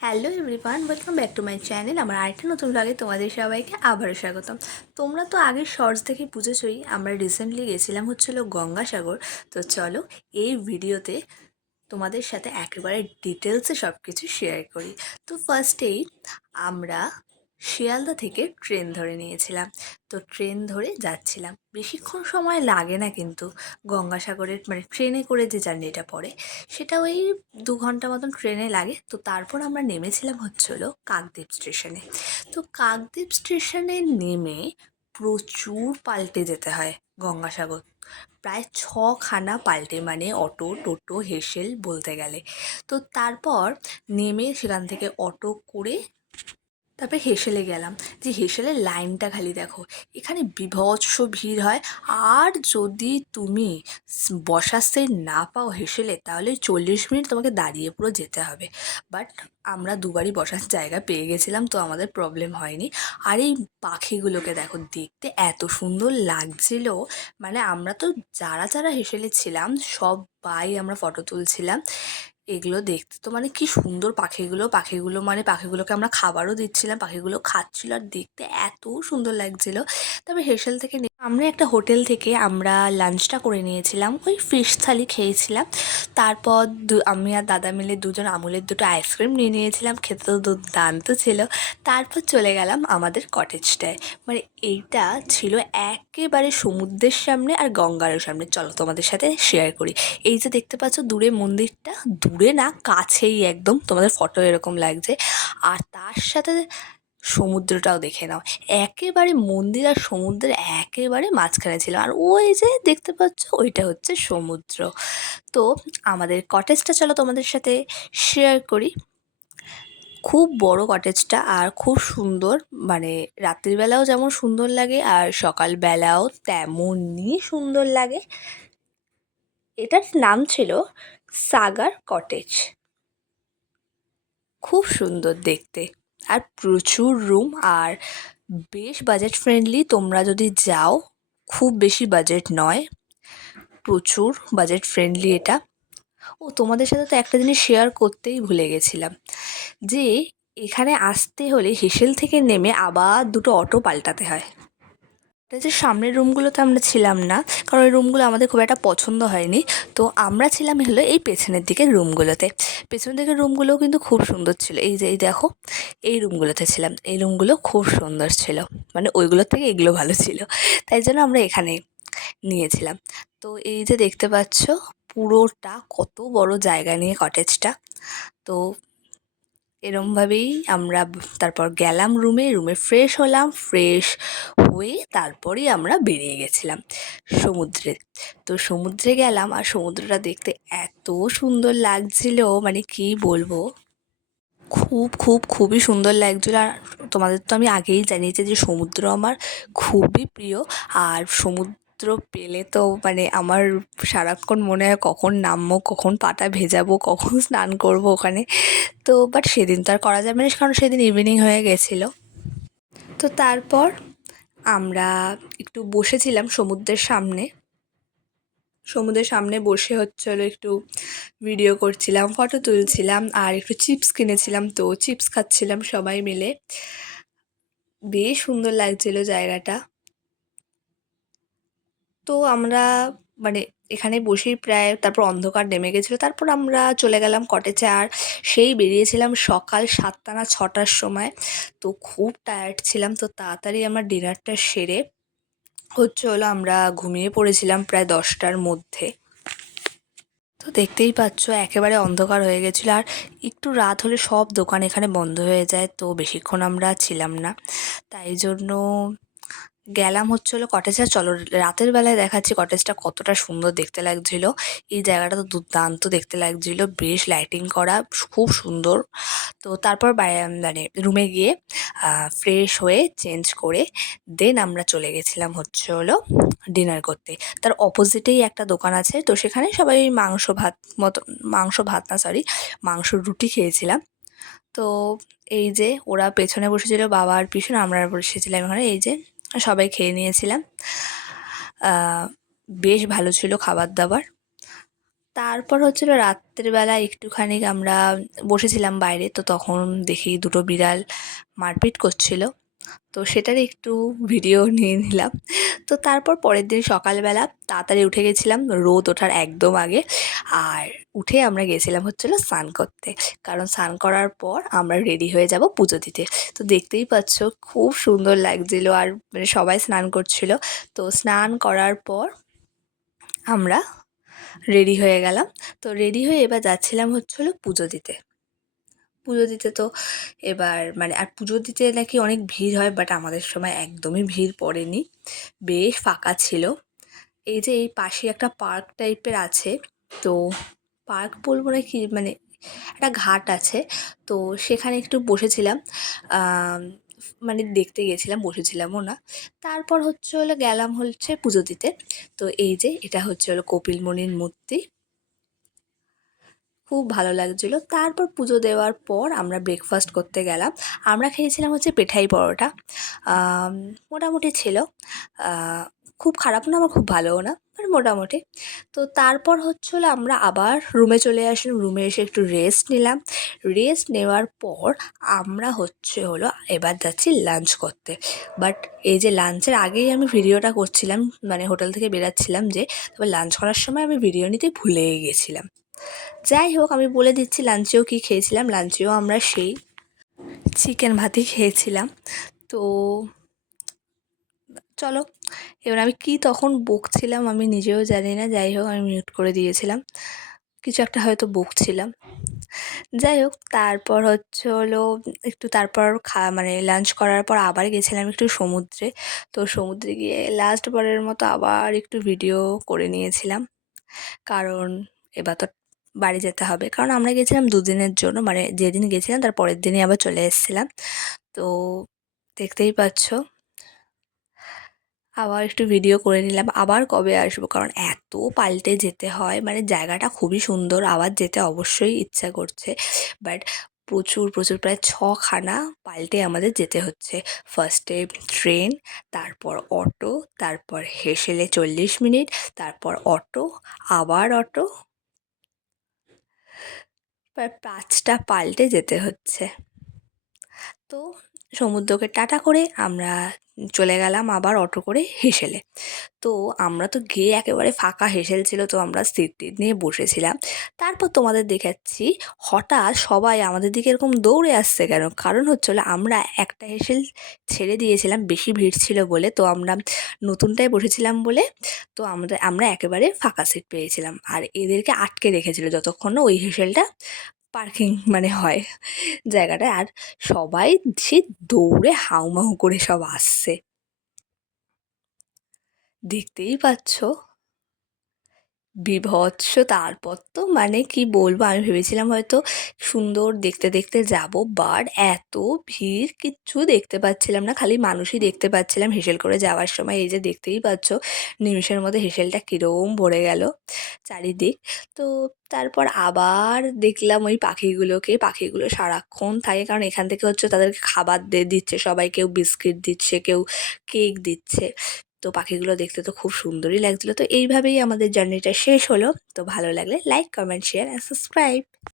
Hello everyone, welcome back to my channel. আমার আরেকটা নতুন ব্লগে তোমাদের সবাইকে আবারও স্বাগতম। তোমরা তো আগের শর্টস দেখে বুঝেছই আমরা রিসেন্টলি গেছিলাম গঙ্গাসাগর। তো চলো এই ভিডিওতে তোমাদের সাথে একেবারে ডিটেলসে সব কিছু শেয়ার করি। তো ফার্স্টেই আমরা শিয়ালদা থেকে ট্রেন ধরে নিয়েছিলাম। তো ট্রেন ধরে যাচ্ছিলাম, বেশিক্ষণ সময় লাগে না কিন্তু গঙ্গাসাগরের মানে ট্রেনে করে যে জার্নিটা পড়ে সেটা ওই 2 ঘন্টা মতন ট্রেনে লাগে। তো তারপর আমরা নেমেছিলাম কাকদ্বীপ স্টেশনে। তো কাকদ্বীপ স্টেশনে নেমে প্রচুর পাল্টে যেতে হয় গঙ্গাসাগর, প্রায় 6খানা পাল্টে, মানে অটো টোটো হেসেল বলতে গেলে। তো তারপর নেমে সেখান থেকে অটো করে তারপরে হেসেলে গেলাম। যে হেসেলের লাইনটা খালি দেখো, এখানে বীভৎস ভিড় হয়। আর যদি তুমি বসার সিট না পাও হেসেলে, তাহলে 40 মিনিট তোমাকে দাঁড়িয়ে পুরো যেতে হবে। বাট আমরা দুবারই বসার জায়গা পেয়ে গেছিলাম, তো আমাদের প্রবলেম হয়নি। আর এই পাখিগুলোকে দেখো, দেখতে এত সুন্দর লাগছিল। মানে আমরা তো যারা যারা হেসেলে ছিলাম সবাই আমরা ফটো তুলছিলাম। এগুলো দেখতে তো মানে কি সুন্দর পাখিগুলো মানে পাখিগুলোকে আমরা খাবারও দিচ্ছিলাম, পাখিগুলো খাচ্ছিল, আর দেখতে এত সুন্দর লাগছিল। তবে হেসেল থেকে আমরা একটা হোটেল থেকে আমরা লাঞ্চটা করে নিয়েছিলাম, ওই ফিশ থালি খেয়েছিলাম। তারপর আমি আর দাদা মিলে দুজন আমুলের দুটো আইসক্রিম নিয়ে নিয়েছিলাম, খেতে তো দুর্দান্ত ছিল। তারপর চলে গেলাম আমাদের কটেজটায়। মানে এইটা ছিল একেবারে সমুদ্রের সামনে আর গঙ্গারও সামনে। চলো তোমাদের সাথে শেয়ার করি। এই যে দেখতে পাচ্ছ দূরে মন্দিরটা, দূরে না কাছেই একদম, তোমাদের ফটো এরকম লাগছে। আর তার সাথে সমুদ্রটাও দেখে নাও, একেবারে মন্দির আর সমুদ্রের একেবারে মাঝখানে ছিল। আর ওই যে দেখতে পাচ্ছ ওইটা হচ্ছে সমুদ্র। তো আমাদের কটেজটা চলো তোমাদের সাথে শেয়ার করি। খুব বড় কটেজটা আর খুব সুন্দর, মানে রাত্রিবেলাও যেমন সুন্দর লাগে আর সকালবেলাও তেমনই সুন্দর লাগে। এটার নাম ছিল সাগার কটেজ। খুব সুন্দর দেখতে আর প্রচুর রুম, আর বেশ বাজেট ফ্রেন্ডলি। তোমরা যদি যাও, খুব বেশি বাজেট নয়, প্রচুর বাজেট ফ্রেন্ডলি এটা। ও তোমাদের সাথে তো একটা জিনিস শেয়ার করতেই ভুলে গেছিলাম, যে এখানে আসতে হলে হেসেল থেকে নেমে আবার দুটো অটো পাল্টাতে হয়। এটা যে সামনের রুমগুলোতে আমরা ছিলাম না, কারণ ওই রুমগুলো আমাদের খুব একটা পছন্দ হয়নি। তো আমরা ছিলাম এই পেছনের দিকের রুমগুলোতে। পেছনের দিকের রুমগুলোও কিন্তু খুব সুন্দর ছিল। এই যে এই দেখো, এই রুমগুলোতে ছিলাম, এই রুমগুলো খুব সুন্দর ছিল, মানে ওইগুলোর থেকে এগুলো ভালো ছিল, তাই জন্য আমরা এখানে নিয়েছিলাম। তো এই যে দেখতে পাচ্ছ পুরোটা কত বড় জায়গা নিয়ে কটেজটা। তো এরমভাবেই আমরা তারপর গেলাম রুমে ফ্রেশ হলাম, ফ্রেশ হয়ে তারপরেই আমরা বেরিয়ে গেছিলাম সমুদ্রে। তো সমুদ্রে গেলাম আর সমুদ্রটা দেখতে এত সুন্দর লাগছিল, মানে কি বলবো, খুবই সুন্দর লাগছিল। আর তোমাদের তো আমি আগেই জানিয়েছি যে সমুদ্র আমার খুবই প্রিয়। আর সমুদ্র পেলে তো মানে আমার সারাক্ষণ মনে হয় কখন নামবো, কখন পাটা ভেজাবো, কখন স্নান করবো ওখানে। তো বাট সেদিন তো আর করা যাবে না, কারণ সেদিন ইভিনিং হয়ে গেছিলো। তো তারপর আমরা একটু বসেছিলাম সমুদ্রের সামনে বসে একটু ভিডিও করছিলাম, ফটো তুলছিলাম, আর একটু চিপস কিনেছিলাম, তো চিপস খাচ্ছিলাম সবাই মিলে। বেশ সুন্দর লাগছিল জায়গাটা। তো আমরা মানে এখানে বসেই প্রায় তারপর অন্ধকার নেমে গেছিলো, তারপর আমরা চলে গেলাম কটেজে। আর সেই বেরিয়েছিলাম সকাল 7টা না 6টার সময়। তো খুব টায়ার্ড ছিলাম, তো তাড়াতাড়ি আমার ডিনারটা সেরে আমরা ঘুমিয়ে পড়েছিলাম প্রায় 10টার মধ্যে। তো দেখতেই পাচ্ছ একেবারে অন্ধকার হয়ে গেছিলো, আর একটু রাত হলে সব দোকান এখানে বন্ধ হয়ে যায়, তো বেশিক্ষণ আমরা ছিলাম না, তাই জন্য গেলাম কটেজে। চলো রাতের বেলায় দেখাচ্ছি কটেজটা কতটা সুন্দর দেখতে লাগছিল। এই জায়গাটা তো দুর্দান্ত দেখতে লাগছিল, বেশ লাইটিং করা, খুব সুন্দর। তো তারপর মানে রুমে গিয়ে ফ্রেশ হয়ে চেঞ্জ করে দেন আমরা চলে গেছিলাম ডিনার করতে। তার অপোজিটেই একটা দোকান আছে, তো সেখানে সবাই মাংস ভাত না সরি মাংস রুটি খেয়েছিলাম। তো এই যে ওরা পেছনে বসেছিল, বাবা আর পিছনে, আমরা বসেছিলাম এখানে। এই যে সবাই খেয়ে নিয়েছিলাম, বেশ ভালো ছিল খাবার দাবার। তারপর হচ্ছিল রাত্রেবেলা একটুখানি আমরা বসেছিলাম বাইরে, তো তখন দেখি দুটো বিড়াল মারপিট করছিল, তো সেটার একটু ভিডিও নিয়ে নিলাম। তো তারপর পরের দিন সকালবেলা তাড়াতাড়ি উঠে গেছিলাম রোদ ওঠার একদম আগে, আর উঠে আমরা গেছিলাম হচ্ছিল স্নান করতে, কারণ স্নান করার পর আমরা রেডি হয়ে যাব পুজো দিতে। তো দেখতেই পাচ্ছ খুব সুন্দর লাগছিল, আর মানে সবাই স্নান করছিল। তো স্নান করার পর আমরা রেডি হয়ে গেলাম। তো রেডি হয়ে এবার যাচ্ছিলাম হচ্ছিল পুজো দিতে। পুজো দিতে তো এবার মানে আর পুজো দিতে নাকি অনেক ভিড় হয়, বাট আমাদের সময় একদমই ভিড় পড়েনি, বেশ ফাঁকা ছিল। এই যে এই পাশে একটা পার্ক টাইপের আছে, তো পার্ক বলবো না কি, মানে একটা ঘাট আছে, তো সেখানে একটু বসেছিলাম, মানে দেখতে গেছিলাম, বসেছিলামও না। তারপর গেলাম পুজো দিতে। তো এই যে এটা কপিল মুনির মূর্তি, খুব ভালো লাগছিলো। তারপর পুজো দেওয়ার পর আমরা ব্রেকফাস্ট করতে গেলাম। আমরা খেয়েছিলাম পেঠাই পরোটা, মোটামুটি ছিল, খুব খারাপ না আবার খুব ভালোও না, মানে মোটামুটি। তো তারপর আমরা আবার রুমে চলে আসলাম, রুমে এসে একটু রেস্ট নিলাম। রেস্ট নেওয়ার পর আমরা এবার যাচ্ছি লাঞ্চ করতে। বাট এই যে লাঞ্চের আগেই আমি ভিডিওটা করছিলাম, মানে হোটেল থেকে বেরাচ্ছিলাম, যে তবে লাঞ্চ করার সময় আমি ভিডিও নিতে ভুলেই গেছিলাম। যাই হোক, আমি বলে দিচ্ছি লাঞ্চেও কী খেয়েছিলাম। লাঞ্চেও আমরা সেই চিকেন ভাতই খেয়েছিলাম। তো চলো, এবার আমি কি তখন বকছিলাম আমি নিজেও জানি না, যাই হোক আমি মিউট করে দিয়েছিলাম, কিছু একটা হয়তো বকছিলাম। যাই হোক, তারপর একটু তারপর মানে লাঞ্চ করার পর আবার গেছিলাম একটু সমুদ্রে। তো সমুদ্রে গিয়ে লাস্ট বারের মতো আবার একটু ভিডিও করে নিয়েছিলাম, কারণ এবার তো বাড়ি যেতে হবে, কারণ আমরা গেছিলাম দুদিনের জন্য, মানে যেদিন গেছিলাম তার পরের দিনই আবার চলে এসেছিলাম। তো দেখতেই পাচ্ছ আবার একটু ভিডিও করে নিলাম, আবার কবে আসবো, কারণ এত পাল্টে যেতে হয়, মানে জায়গাটা খুবই সুন্দর, আবার যেতে অবশ্যই ইচ্ছা করছে, বাট প্রচুর প্রচুর প্রায় 6খানা পাল্টে আমাদের যেতে হচ্ছে। ফার্স্টে ট্রেন, তারপর অটো, তারপর হেসেলে 40 মিনিট, তারপর অটো, আবার অটো, প্রায় 5টা পাল্টে যেতে হচ্ছে। তো সমুদ্রকে টাটা করে আমরা চলে গেলাম আবার অটো করে হেসেলে। তো আমরা তো গিয়ে একেবারে ফাঁকা হেসেল ছিল, তো আমরা সিট টিট নিয়ে বসেছিলাম। তারপর তোমাদের দেখাচ্ছি হঠাৎ সবাই আমাদের দিকে এরকম দৌড়ে আসছে কেন, কারণ আমরা একটা হেসেল ছেড়ে দিয়েছিলাম, বেশি ভিড় ছিল বলে, তো আমরা নতুনটায় বসেছিলাম বলে, তো আমরা একেবারে ফাঁকা সিট পেয়েছিলাম, আর এদেরকে আটকে রেখেছিল যতক্ষণ না ওই হেসেলটা পার্কিং মানে হয় জায়গাটায়। আর সবাই সে দৌড়ে হাউমাউ করে সব আসছে, দেখতেই পাচ্ছ বীভৎস। তারপর তো মানে কি বলবো, আমি ভেবেছিলাম হয়তো সুন্দর দেখতে দেখতে যাব, বাট এত ভিড় কিচ্ছু দেখতে পাচ্ছিলাম না, খালি মানুষই দেখতে পাচ্ছিলাম হেসেল করে যাওয়ার সময়। এই যে দেখতেই পাচ্ছ নিমিষের মধ্যে হেসেলটা কিরম ভরে গেল চারিদিক। তো তারপর আবার দেখলাম ওই পাখিগুলো সারাক্ষণ থাকে, কারণ এখান থেকে তাদেরকে খাবার দিচ্ছে সবাই, কেউ বিস্কিট দিচ্ছে, কেউ কেক দিচ্ছে। তো পাখিগুলো দেখতে তো খুব সুন্দরই লাগছিলো। তো এইভাবেই আমাদের জার্নিটা শেষ হলো। তো ভালো লাগলে like, comment, share and subscribe.